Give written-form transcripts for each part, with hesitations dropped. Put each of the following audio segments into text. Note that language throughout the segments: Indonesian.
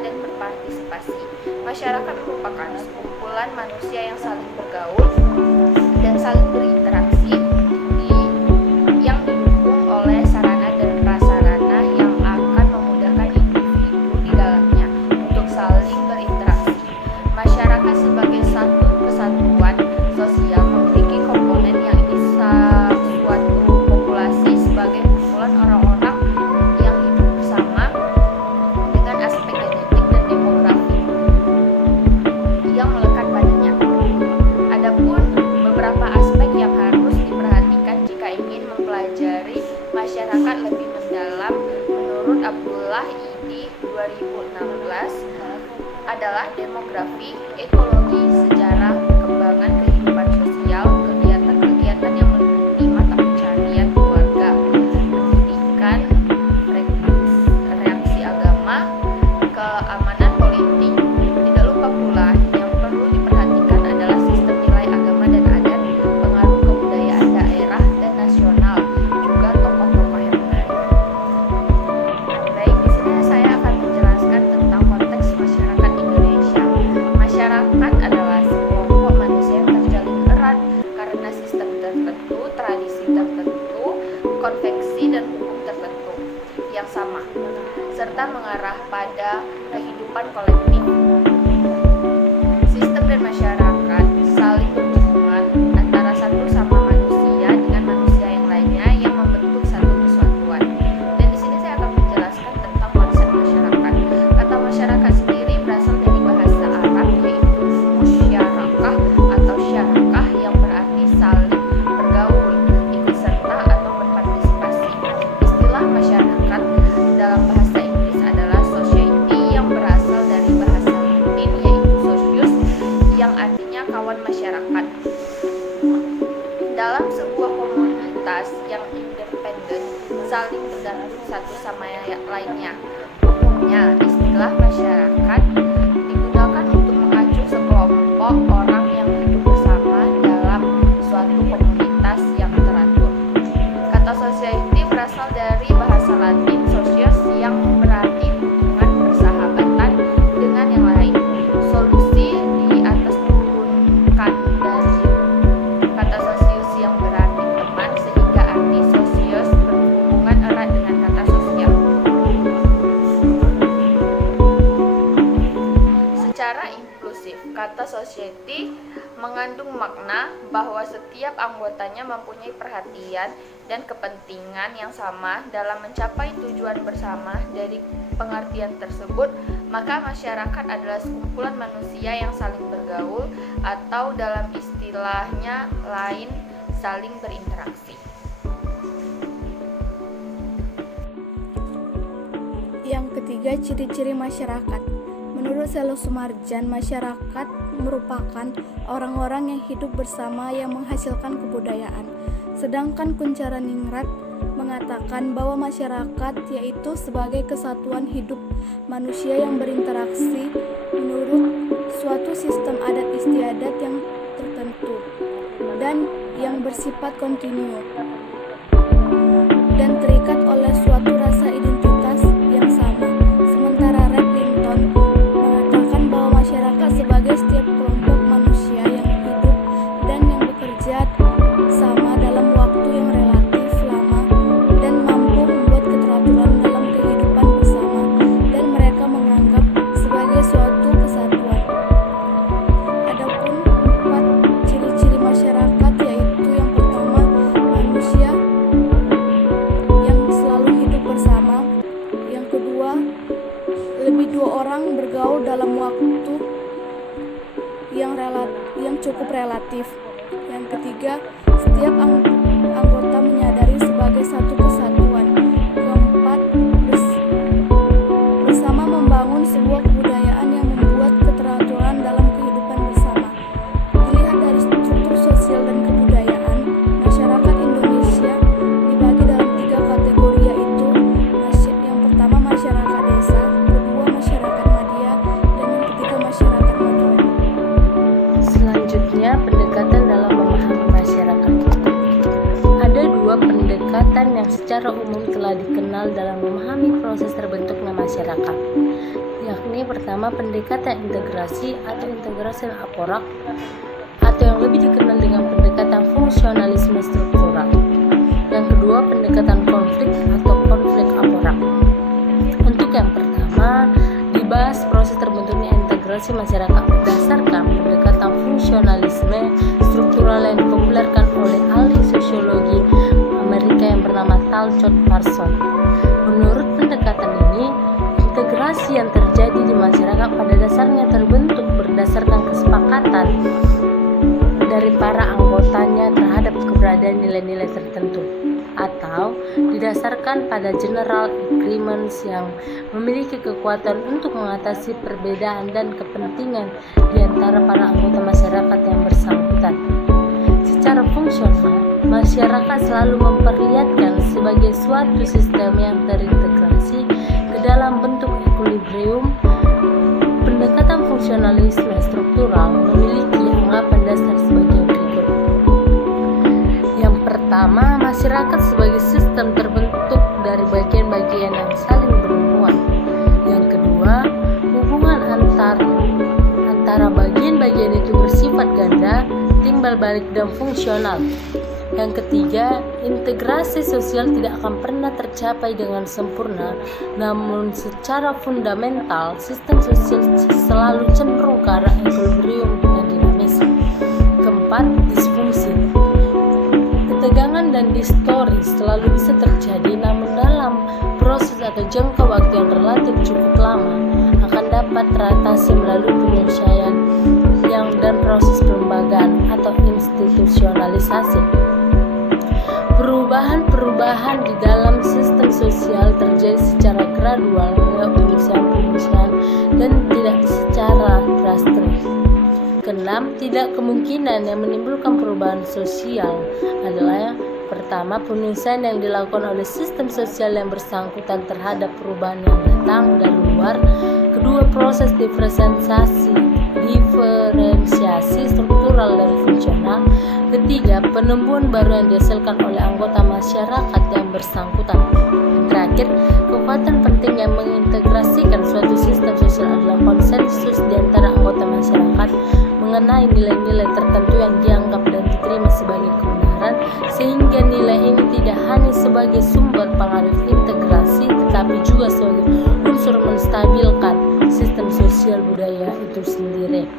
dan berpartisipasi. Masyarakat merupakan sekumpulan manusia yang saling bergaul dan saling berinteraksi yang didukung oleh sarana dan prasarana yang akan memudahkan individu di dalamnya untuk saling berinteraksi. Masyarakat sebagai satu kesatuan sosial memiliki komponen yang suatu populasi sebagai kumpulan orang-orang yang hidup bersama dengan aspek genetik dan demografi yang melekat padanya. Adapun beberapa aspek yang harus diperhatikan jika ingin mempelajari masyarakat lebih mendalam menurut Abdullah Idi 2016 adalah demografi, ekologi, sejarah, perkembangan kehidupan sosial, kegiatan-kegiatan yang meliputi mata pencaharian keluarga, pendidikan, reaksi agama, keamanan politik. Tidak lupa pula yang perlu diperhatikan adalah sistem nilai agama dan adat, pengaruh kebudayaan daerah dan nasional, juga tokoh-tokoh yang menarik. Baik, di sini saya akan menjelaskan tentang konteks masyarakat Indonesia. Masyarakat adalah sekelompok manusia yang terjalin erat karena sistem tertentu, tradisi tertentu, konvensi dan hukum tertentu yang sama, serta mengarah pada kehidupan kolektif. Sistem dan masyarakat saling berhubungan antara satu sama manusia dengan manusia yang lainnya yang membentuk satu kesatuan. Dan di sini saya akan menjelaskan tentang konsep masyarakat. Kata masyarakat sendiri berasal dari bahasa Arab, yaitu musyarakah atau syarakah yang berarti saling bergaul, ikut serta atau berpartisipasi. Istilah masyarakat dalam bahasa Inggris adalah society yang berasal dari bahasa Latin, yaitu socius yang artinya kawan masyarakat. Dalam sebuah komunitas yang independen saling bergantung satu sama lainnya. Umumnya istilah masyarakat digunakan untuk mengacu sekelompok orang yang hidup bersama dalam suatu komunitas yang teratur. Kata society berasal dari bahasa Latin socius yang berarti hubungan persahabatan dengan yang lain. Solusi di atas turunkan dari kata socius yang berarti teman, sehingga arti socius berhubungan erat dengan kata sosial. Secara inklusif, kata society mengandung makna bahwa setiap anggotanya mempunyai perhatian dan kepentingan yang sama dalam mencapai tujuan bersama. Dari pengertian tersebut, maka masyarakat adalah sekumpulan manusia yang saling bergaul atau dalam istilahnya lain saling berinteraksi. Yang ketiga, ciri-ciri masyarakat. Menurut Selo Sumarjan, masyarakat merupakan orang-orang yang hidup bersama yang menghasilkan kebudayaan. Sedangkan Kuncharaningrat mengatakan bahwa masyarakat yaitu sebagai kesatuan hidup manusia yang berinteraksi menurut suatu sistem adat istiadat yang tertentu dan yang bersifat kontinu dan terikat oleh suatu rasa identitas yang sama. Sementara Red Linton mengatakan bahwa masyarakat sebagai setiap kelompok manusia yang hidup dan yang bekerja sama dalam waktu yang relatif lama dan mampu membuat keteraturan dalam kehidupan bersama, dan mereka menganggap sebagai suatu kesatuan. Adapun 4 ciri-ciri masyarakat, yaitu yang pertama, manusia yang selalu hidup bersama. Yang kedua, lebih 2 orang bergaul dalam waktu yang cukup relatif. Yang ketiga, setiap anggota menyadari sebagai satu kesatuan. Keempat, bersama membangun sebuah kebudayaan yang membuat keteraturan dalam kehidupan bersama. Dilihat dari struktur sosial dan kebudayaan, masyarakat Indonesia dibagi dalam 3 kategori, yaitu yang pertama masyarakat desa, kedua masyarakat madya, dan yang ketiga masyarakat modern. Selanjutnya, pendekatan dalam memahami masyarakat. Ada 2 pendekatan yang secara secara umum telah dikenal dalam memahami proses terbentuknya masyarakat, yakni pertama pendekatan integrasi atau integrasi aporak, atau yang lebih dikenal dengan pendekatan fungsionalisme struktural. Yang kedua, pendekatan konflik atau konflik aporak. Untuk yang pertama, dibahas proses terbentuknya integrasi masyarakat berdasarkan pendekatan fungsionalisme struktural yang dipopulerkan oleh ahli sosiologi Amerika yang bernama Tal Parson. Menurut pendekatan ini, integrasi yang terjadi di masyarakat pada dasarnya terbentuk berdasarkan kesepakatan dari para anggotanya terhadap keberadaan nilai-nilai tertentu, atau didasarkan pada general agreements yang memiliki kekuatan untuk mengatasi perbedaan dan kepentingan di antara para anggota masyarakat yang bersangkutan. Secara fungsional, masyarakat selalu memperlihatkan sebagai suatu sistem yang terintegrasi ke dalam bentuk equilibrium. Pendekatan fungsionalisme struktural memiliki anggapan dasar sebagai berikut. Yang pertama, masyarakat sebagai sistem terbentuk dari bagian-bagian yang saling berhubungan. Yang kedua, hubungan antara bagian-bagian itu bersifat ganda, timbal balik dan fungsional. Yang ketiga, integrasi sosial tidak akan pernah tercapai dengan sempurna, namun secara fundamental sistem sosial selalu cenderung ke arah equilibrium yang dinamis. Keempat, disfungsi. Ketegangan dan distori selalu bisa terjadi, namun dalam proses atau jangka waktu yang relatif cukup lama akan dapat teratasi melalui penyesuaian dan proses pelembagaan atau institusionalisasi. Perubahan-perubahan di dalam sistem sosial terjadi secara gradual lewat penyusuan dan tidak secara drastis. Keenam, tidak kemungkinan yang menimbulkan perubahan sosial adalah pertama, penyusuan yang dilakukan oleh sistem sosial yang bersangkutan terhadap perubahan yang datang dari luar. Kedua, proses diferensiasi struktural dan fungsional. Ketiga, penemuan baru yang dihasilkan oleh anggota masyarakat yang bersangkutan. Terakhir, kekuatan penting yang mengintegrasikan suatu sistem sosial adalah konsensus di antara anggota masyarakat mengenai nilai-nilai tertentu yang dianggap dan diterima sebagai kebenaran, sehingga nilai ini tidak hanya sebagai sumber pengaruh integrasi, tetapi juga sebagai unsur menstabilkan sistem sosial budaya itu sendiri.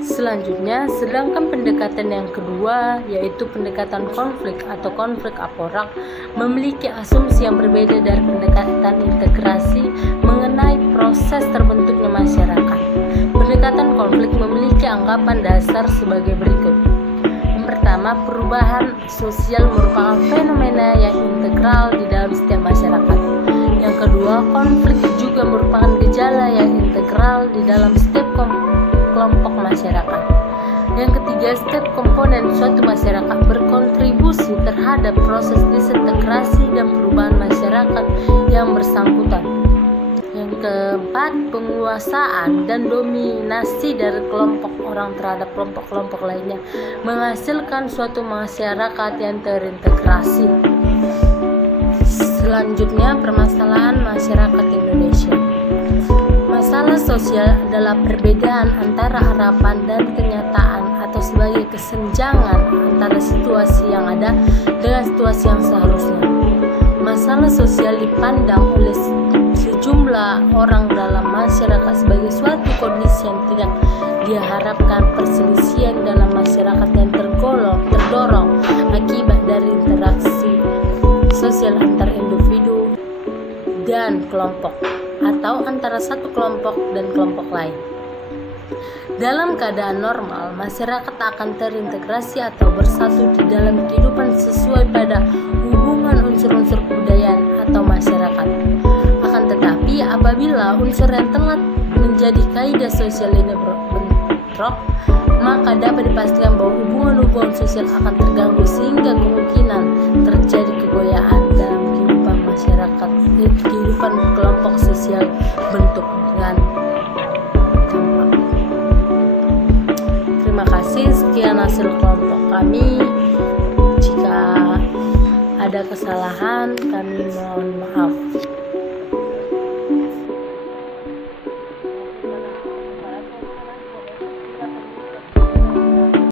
Selanjutnya, sedangkan pendekatan yang kedua, yaitu pendekatan konflik atau konflik aporak, memiliki asumsi yang berbeda dari pendekatan integrasi mengenai proses terbentuknya masyarakat. Pendekatan konflik memiliki anggapan dasar sebagai berikut. Yang pertama, perubahan sosial merupakan fenomena yang integral di dalam setiap masyarakat. Yang kedua, konflik juga merupakan gejala yang integral di dalam setiap kelompok masyarakat. Yang ketiga, setiap komponen suatu masyarakat berkontribusi terhadap proses disintegrasi dan perubahan masyarakat yang bersangkutan. Yang keempat, penguasaan dan dominasi dari kelompok orang terhadap kelompok-kelompok lainnya menghasilkan suatu masyarakat yang terintegrasi. Selanjutnya, permasalahan masyarakat Indonesia. Masalah sosial adalah perbedaan antara harapan dan kenyataan atau sebagai kesenjangan antara situasi yang ada dengan situasi yang seharusnya. Masalah sosial dipandang oleh sejumlah orang dalam masyarakat sebagai suatu kondisi yang tidak diharapkan, perselisihan dalam masyarakat yang terdorong akibat dari interaksi sosial antar individu dan kelompok, atau antara satu kelompok dan kelompok lain. Dalam keadaan normal, masyarakat akan terintegrasi atau bersatu di dalam kehidupan sesuai pada hubungan unsur-unsur kebudayaan atau masyarakat. Akan tetapi, apabila unsur yang telah menjadi kaidah sosial ini bentrok, maka dapat dipastikan bahwa hubungan-hubungan sosial akan terganggu sehingga kemungkinan terjadi kegoyaan dalam kehidupan masyarakat, kehidupan kelompok sosial bentuk dengan dampak. Terima kasih, sekian hasil kelompok kami. Jika ada kesalahan